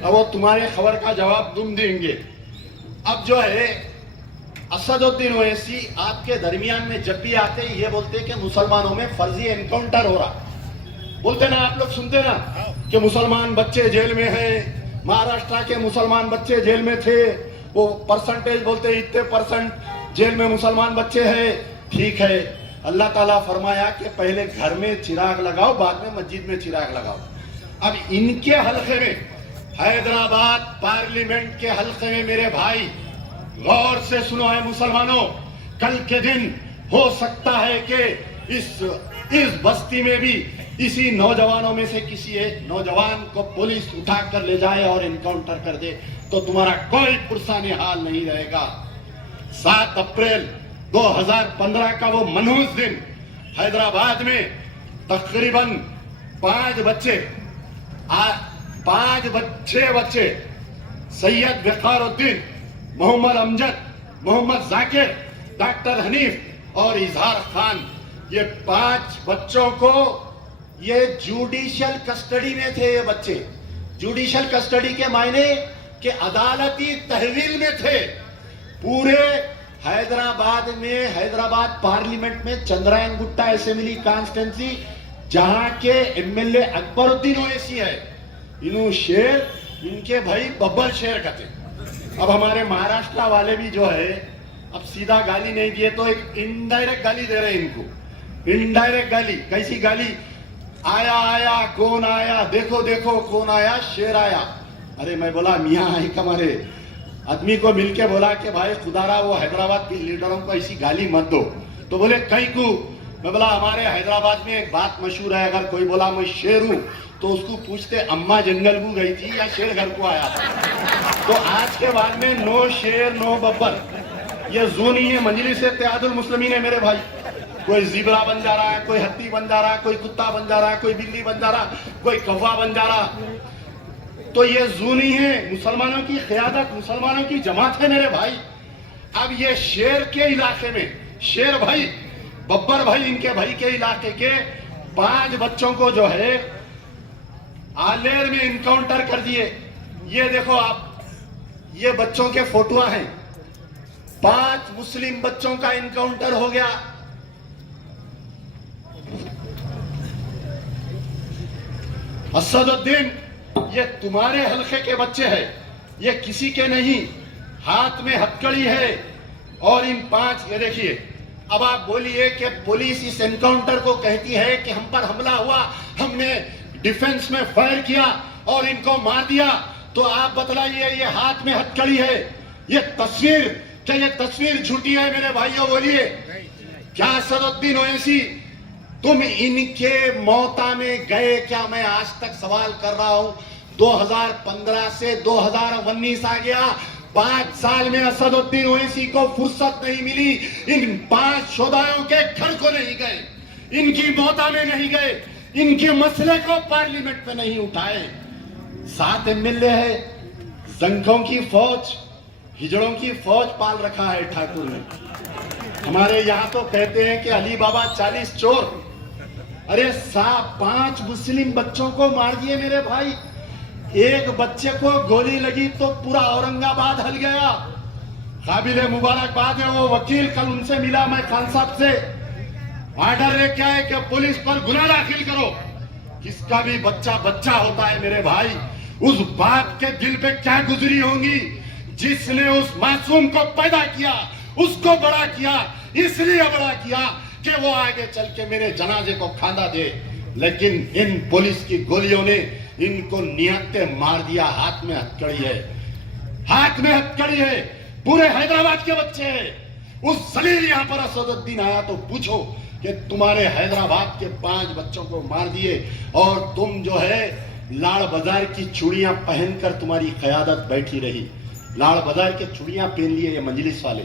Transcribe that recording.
अब वो तुम्हारे खबर का जवाब तुम देंगे। अब जो है असदुद्दीन ओवैसी आपके दरमियान में जब भी आते ये बोलते कि मुसलमानों में फर्जी एनकाउंटर हो रहा, बोलते ना, आप लोग सुनते ना कि मुसलमान बच्चे जेल में हैं, महाराष्ट्र के मुसलमान बच्चे जेल में थे, वो परसेंटेज बोलते इतने परसेंट जेल में मुसलमान बच्चे हैं। ठीक है, अल्लाह ताला फरमाया कि पहले घर में चिराग लगाओ, बाद में मस्जिद में चिराग लगाओ। अब इनके हल्के में, हैदराबाद पार्लियामेंट के हल्के में मेरे भाई गौर से सुनो है मुसलमानों, कल के दिन हो सकता है कि इस बस्ती में भी इसी नौजवानों में से किसी एक नौजवान को पुलिस उठा कर ले जाए और इनकाउंटर कर दे, तो तुम्हारा कोई पुरसानी हाल नहीं रहेगा। 7 अप्रैल 2015 का वो मनहूस दिन हैदराबाद में तकरीबन 5 बच्चे सैयद वक़ारुद्दीन, मोहम्मद अमजद, मोहम्मद जाकिर, डॉक्टर हनीफ और इजहार खान, ये 5 बच्चों को ये जुडिशियल कस्टडी में थे। ये बच्चे जुडिशियल कस्टडी के मायने कि अदालती तहवील में थे। पूरे हैदराबाद में, हैदराबाद पार्लियामेंट में चंद्रायन गुट्टा असेंबली कॉन्स्टिट्यूंसी जहां के एमएलए अकबरुद्दीन ओवैसी है, इन्हों शेर, इनके भाई बब्बर शेर कहते। अब हमारे महाराष्ट्र वाले भी जो है, अब सीधा गाली नहीं दिए तो एक इनडायरेक्ट गाली दे रहे हैं इनको। इनडायरेक्ट गाली, कैसी गाली? आया आया कौन आया, देखो देखो कौन आया, शेर आया। अरे मैं बोला मियाँ एक हमारे आदमी को मिलके बोला कि भाई खुदारा वो हैदराबाद के लीडरों को ऐसी गाली मत दो, तो बोले कई को। मैं बोला हमारे हैदराबाद में एक बात मशहूर है, अगर कोई बोला मैं शेर हूं तो उसको पूछते अम्मा जंगल को गई थी या शेर घर को आया था। तो आज के बाद में नो शेर नो बब्बर, ये जू नहीं है, मजलिस इत्तेहादुल मुस्लिमीन है मेरे भाई। कोई जिब्रा बन जा रहा है, कोई हत्ती बन जा रहा है, कोई कुत्ता बन जा रहा है, कोई बिल्ली बन जा रहा, कोई कौवा बन जा रहा, तो ये जू नहीं है। मुसलमानों की क़यादत, मुसलमानों की जमात है मेरे भाई। अब ये शेर के इलाके में, शेर भाई, बब्बर भाई, इनके भाई के इलाके के 5 बच्चों को जो है आलेर में इनकाउंटर कर दिए। ये देखो आप, ये बच्चों के फोटो हैं। 5 मुस्लिम बच्चों का इनकाउंटर हो गया। असदुद्दीन, ये तुम्हारे हल्के के बच्चे हैं, ये किसी के नहीं, हाथ में हथकड़ी है। और इन 5, ये देखिए, अब आप बोलिए कि पुलिस इस एनकाउंटर को कहती है कि हम पर हमला हुआ, हमने डिफेंस में फायर किया और इनको मार दिया, तो आप बतलाइए ये हाथ में हथकड़ी है, ये तस्वीर, क्या ये तस्वीर झूठी है मेरे भाइयों? बोलिए, क्या असदुद्दीन ओवैसी तुम इनके मौता में गए क्या? मैं आज तक सवाल कर रहा हूं। 2015 से 2019 आ गया, 5 साल में असदुद्दीन ओवैसी को फुर्सत नहीं मिली। इन 5 शोधाओं के घर को नहीं गए, इनकी मौता में नहीं गए, इनके मसले को पार्लियामेंट में नहीं उठाए। 7 एमएलए है, जंखों की फौज, हिजड़ों की फौज पाल रखा है ठाकुर ने। हमारे यहाँ तो कहते हैं कि अली बाबा 40 चोर। अरे 5 मुस्लिम बच्चों को मार दिए मेरे भाई। एक बच्चे को गोली लगी तो पूरा औरंगाबाद हल गया। काबिले मुबारकबाद है वो वकील, कल उनसे मिला मैं खान साहब से। ऑर्डर लेके आए कि पुलिस पर गुनाह दाखिल करो। किसका भी बच्चा बच्चा होता है मेरे भाई, उस बाप के दिल पे क्या गुजरी होंगी जिसने उस मासूम को पैदा किया, उसको बड़ा किया, इसलिए बड़ा किया कि वो आगे चल के मेरे जनाजे को खाना दे। लेकिन इन पुलिस की गोलियों ने इनको निहत्ते मार दिया। हाथ में हथकड़ी है, हाथ में हथकड़ी है, पूरे हैदराबाद के बच्चे हैं। उस जलील यहाँ पर असदुद्दीन आया तो पूछो कि तुम्हारे हैदराबाद के 5 बच्चों को मार दिए और तुम जो है लाड़ बाजार की चूड़ियां पहनकर तुम्हारी क़यादत बैठी रही। लाड़ बाजार के चूड़ियां पहन लिए ये मजलिस वाले।